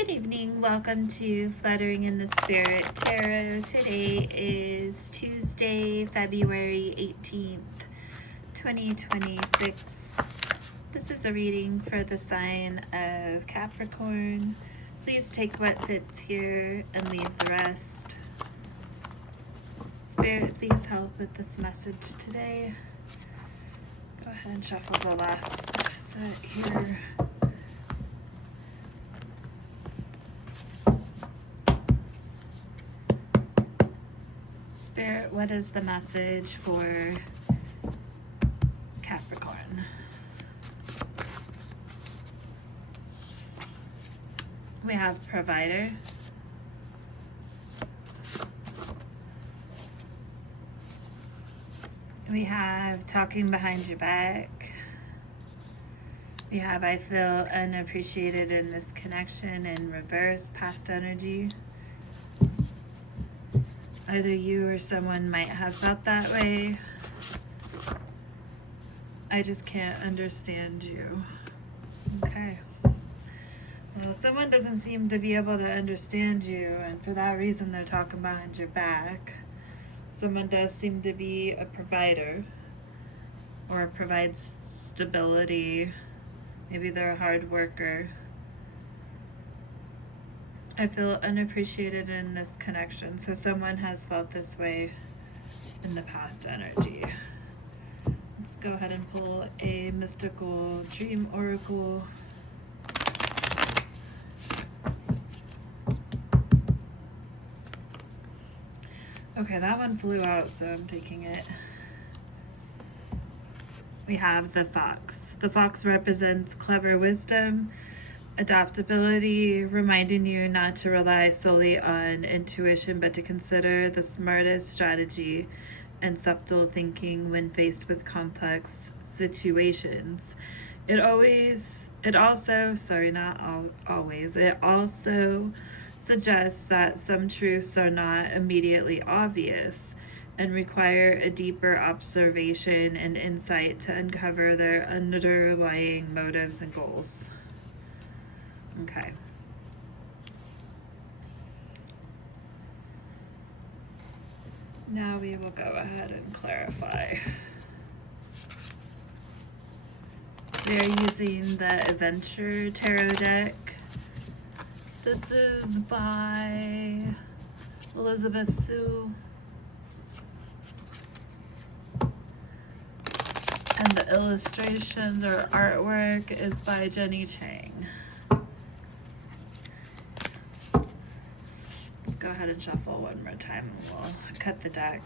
Good evening. Welcome to Fluttering in the Spirit Tarot. Today is Tuesday, February 18th, 2026. This is a reading for the sign of Capricorn. Please take what fits here and leave the rest. Spirit, please help with this message today. Go ahead and shuffle the last set here. Spirit, what is the message for Capricorn? We have provider. We have talking behind your back. We have I feel unappreciated in this connection in reverse, past energy. Either you or someone might have felt that way. I just can't understand you. Okay. Well, someone doesn't seem to be able to understand you, and for that reason they're talking behind your back. Someone does seem to be a provider or provides stability. Maybe they're a hard worker. I feel unappreciated in this connection. So someone has felt this way in the past energy. Let's go ahead and pull a mystical dream oracle. Okay, that one flew out, so I'm taking it. We have the fox. The fox represents clever wisdom, adaptability, reminding you not to rely solely on intuition, but to consider the smartest strategy and subtle thinking when faced with complex situations. It also suggests that some truths are not immediately obvious and require a deeper observation and insight to uncover their underlying motives and goals. Okay. Now we will go ahead and clarify. They're using the Adventure Tarot deck. This is by Elizabeth Sue. And the illustrations or artwork is by Jenny Chang. Let's go ahead and shuffle one more time and we'll cut the deck.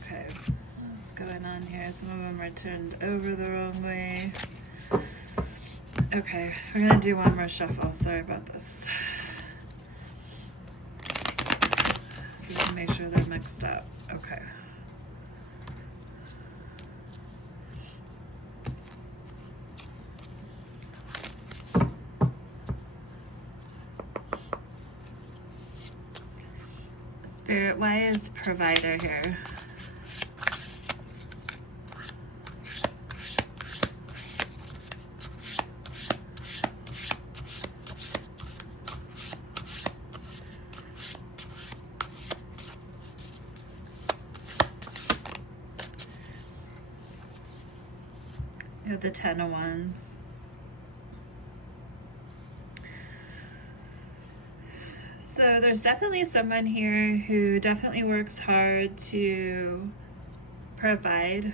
Okay, what's going on here? Some of them are turned over the wrong way. Okay, we're gonna do one more shuffle. Sorry about this. So we can make sure they're mixed up. Okay. Spirit, why is provider here? You have the 10 of Wands. So there's definitely someone here who definitely works hard to provide,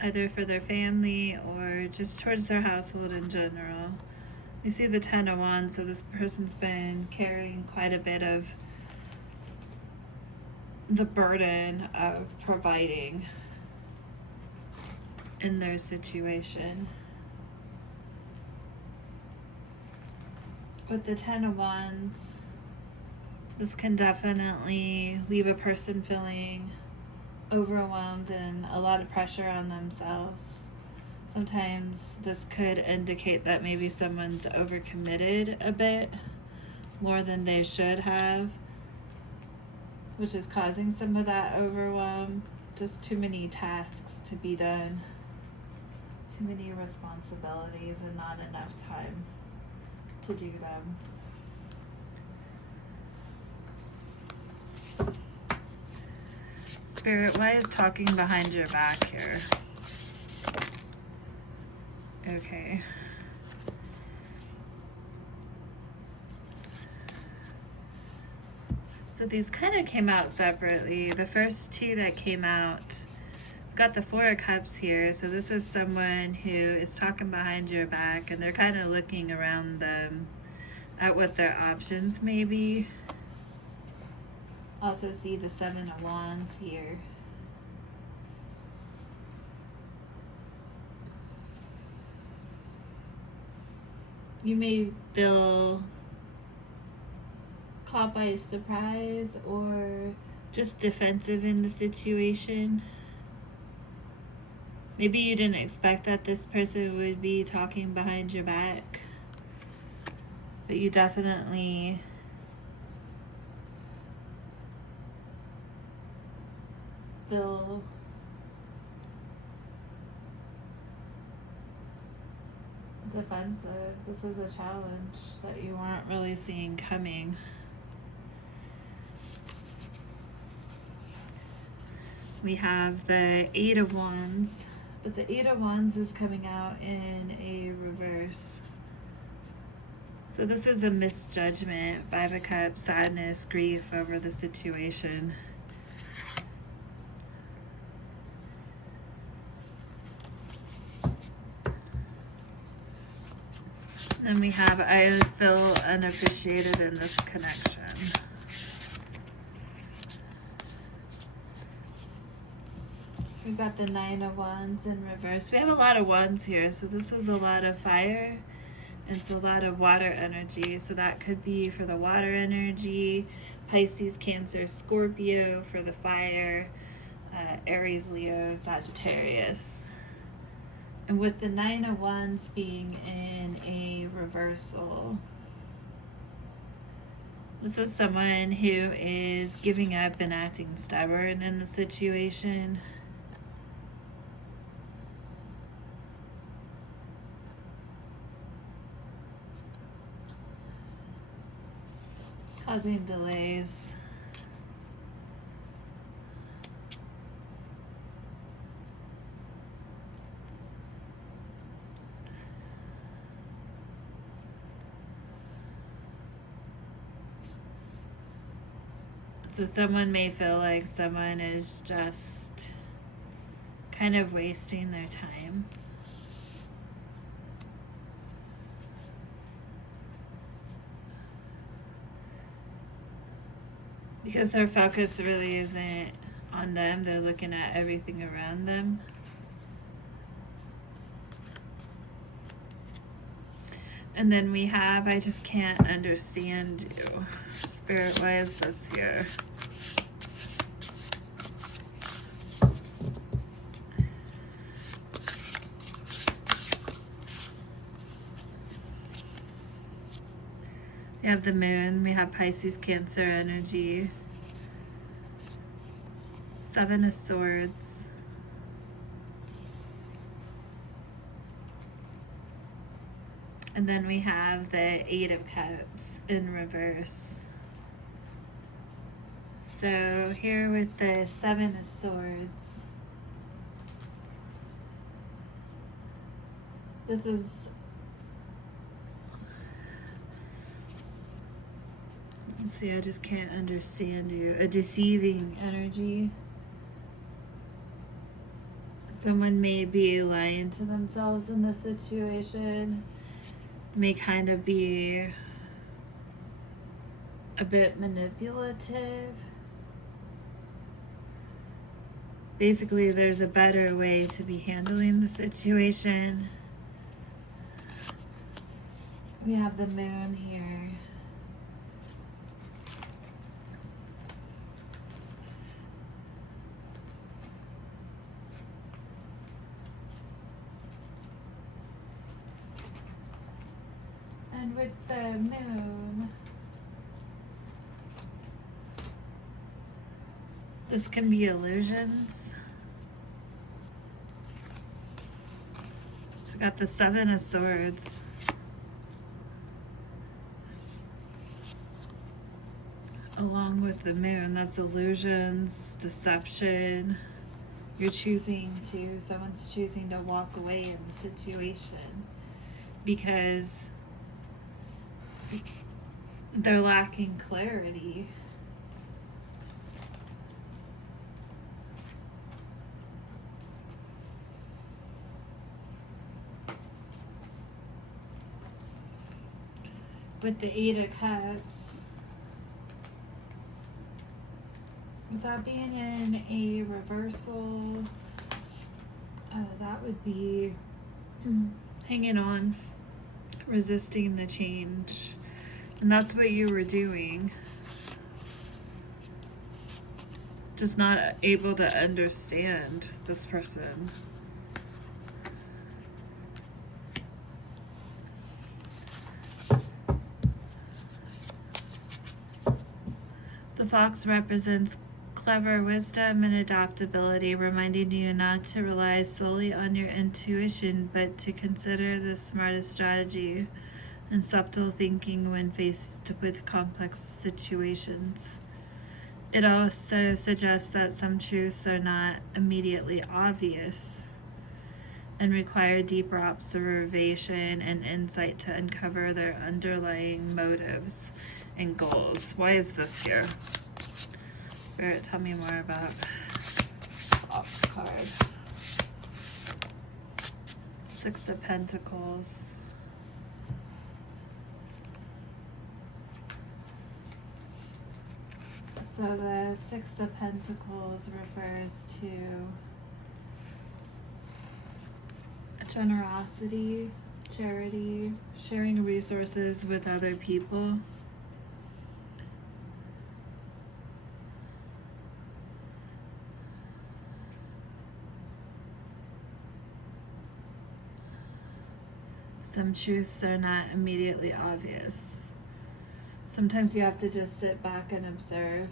either for their family or just towards their household in general. You see the 10 of Wands, so this person's been carrying quite a bit of the burden of providing in their situation. With the 10 of Wands, this can definitely leave a person feeling overwhelmed and a lot of pressure on themselves. Sometimes this could indicate that maybe someone's overcommitted a bit more than they should have. which is causing some of that overwhelm. Just too many tasks to be done, too many responsibilities, and not enough time to do them. Spirit, why is talking behind your back here? Okay. So these kind of came out separately. The first two that came out, we've got the Four of Cups here. So this is someone who is talking behind your back, and they're kind of looking around them at what their options may be. Also see the Seven of Wands here. You may feel caught by surprise or just defensive in the situation. Maybe you didn't expect that this person would be talking behind your back, but you definitely feel defensive. This is a challenge that you weren't really seeing coming. We have the Eight of Wands, but the Eight of Wands is coming out in a reverse. So this is a misjudgment, Five of Cups, sadness, grief over the situation. Then we have, I feel unappreciated in this connection. We've got the Nine of Wands in reverse. We have a lot of wands here, so this is a lot of fire, and it's a lot of water energy. So that could be for the water energy, Pisces, Cancer, Scorpio for the fire, Aries, Leo, Sagittarius. And with the Nine of Wands being in a reversal, this is someone who is giving up and acting stubborn in the situation. Causing delays. So someone may feel like someone is just kind of wasting their time. Because their focus really isn't on them, they're looking at everything around them. And then we have, I just can't understand you. Spirit, why is this here? We have the moon, we have Pisces, Cancer energy. Seven of Swords. And then we have the Eight of Cups in reverse. So here with the Seven of Swords, this is, let's see, I just can't understand you. A deceiving energy. Someone may be lying to themselves in this situation. May kind of be a bit manipulative. Basically, there's a better way to be handling the situation. We have the moon here. And with the moon, This can be illusions. So we got the Seven of Swords. Along with the Moon, that's illusions, deception. Someone's choosing to walk away in the situation because they're lacking clarity. With the Eight of Cups, with that being in a reversal, that would be hanging on, resisting the change. And that's what you were doing. Just not able to understand this person. The fox represents clever wisdom and adaptability, reminding you not to rely solely on your intuition, but to consider the smartest strategy and subtle thinking when faced with complex situations. It also suggests that some truths are not immediately obvious and require deeper observation and insight to uncover their underlying motives and goals. Why is this here? Spirit, tell me more about Fox card. Six of Pentacles. So the Six of Pentacles refers to generosity, charity, sharing resources with other people. Some truths are not immediately obvious. Sometimes you have to just sit back and observe.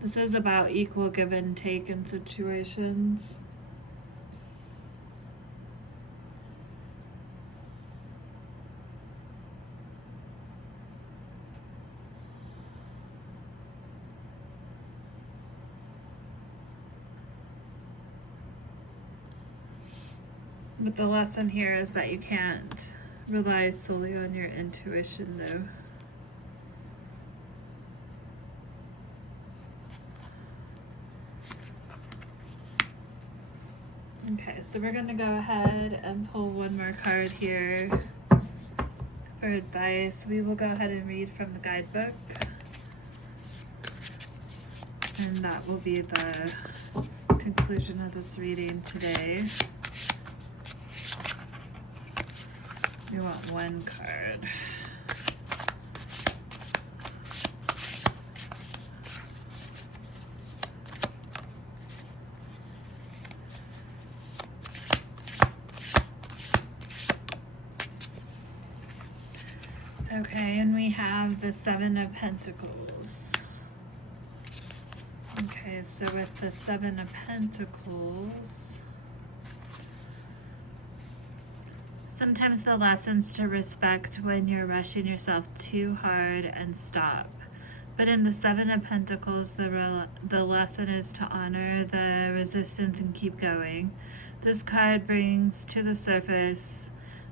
This is about equal give and take in situations. But the lesson here is that you can't rely solely on your intuition, though. Okay, so we're going to go ahead and pull one more card here for advice. We will go ahead and read from the guidebook. And that will be the conclusion of this reading today. We want one card. Okay, and we have the Seven of Pentacles. Okay, so with the Seven of Pentacles, sometimes the lesson's to respect when you're rushing yourself too hard and stop. But in the Seven of Pentacles, the lesson is to honor the resistance and keep going. This card brings to the surface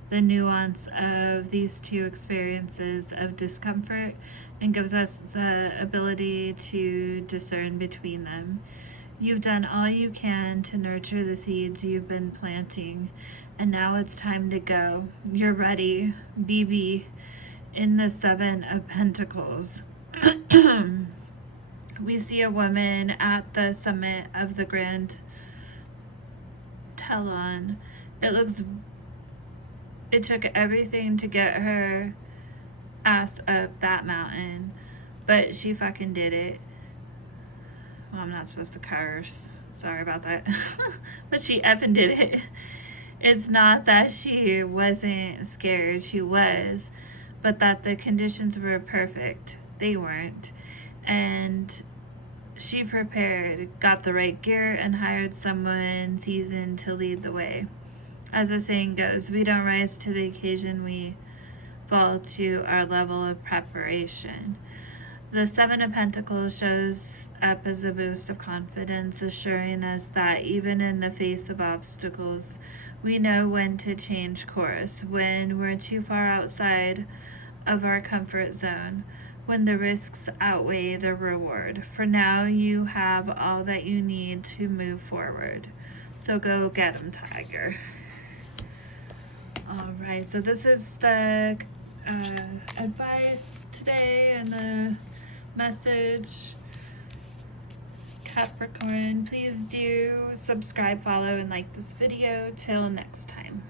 the nuance of these two experiences of discomfort and gives us the ability to discern between them. You've done all you can to nurture the seeds you've been planting, and now it's time to go. You're ready, BB, in the Seven of Pentacles. We see a woman at the summit of the Grand Telon. It took everything to get her ass up that mountain, but she fucking did it. Well, I'm not supposed to curse. Sorry about that. But she effing did it. It's not that she wasn't scared. She was. But that the conditions were perfect. They weren't. And She prepared, got the right gear, and hired someone seasoned to lead the way. As the saying goes, we don't rise to the occasion, we fall to our level of preparation. The Seven of Pentacles shows up as a boost of confidence, assuring us that even in the face of obstacles, we know when to change course, when we're too far outside of our comfort zone, when the risks outweigh the reward. For now, you have all that you need to move forward. So go get 'em, Tiger. All right, so this is the advice today and the message. Capricorn, please do subscribe, follow, and like this video. Till next time.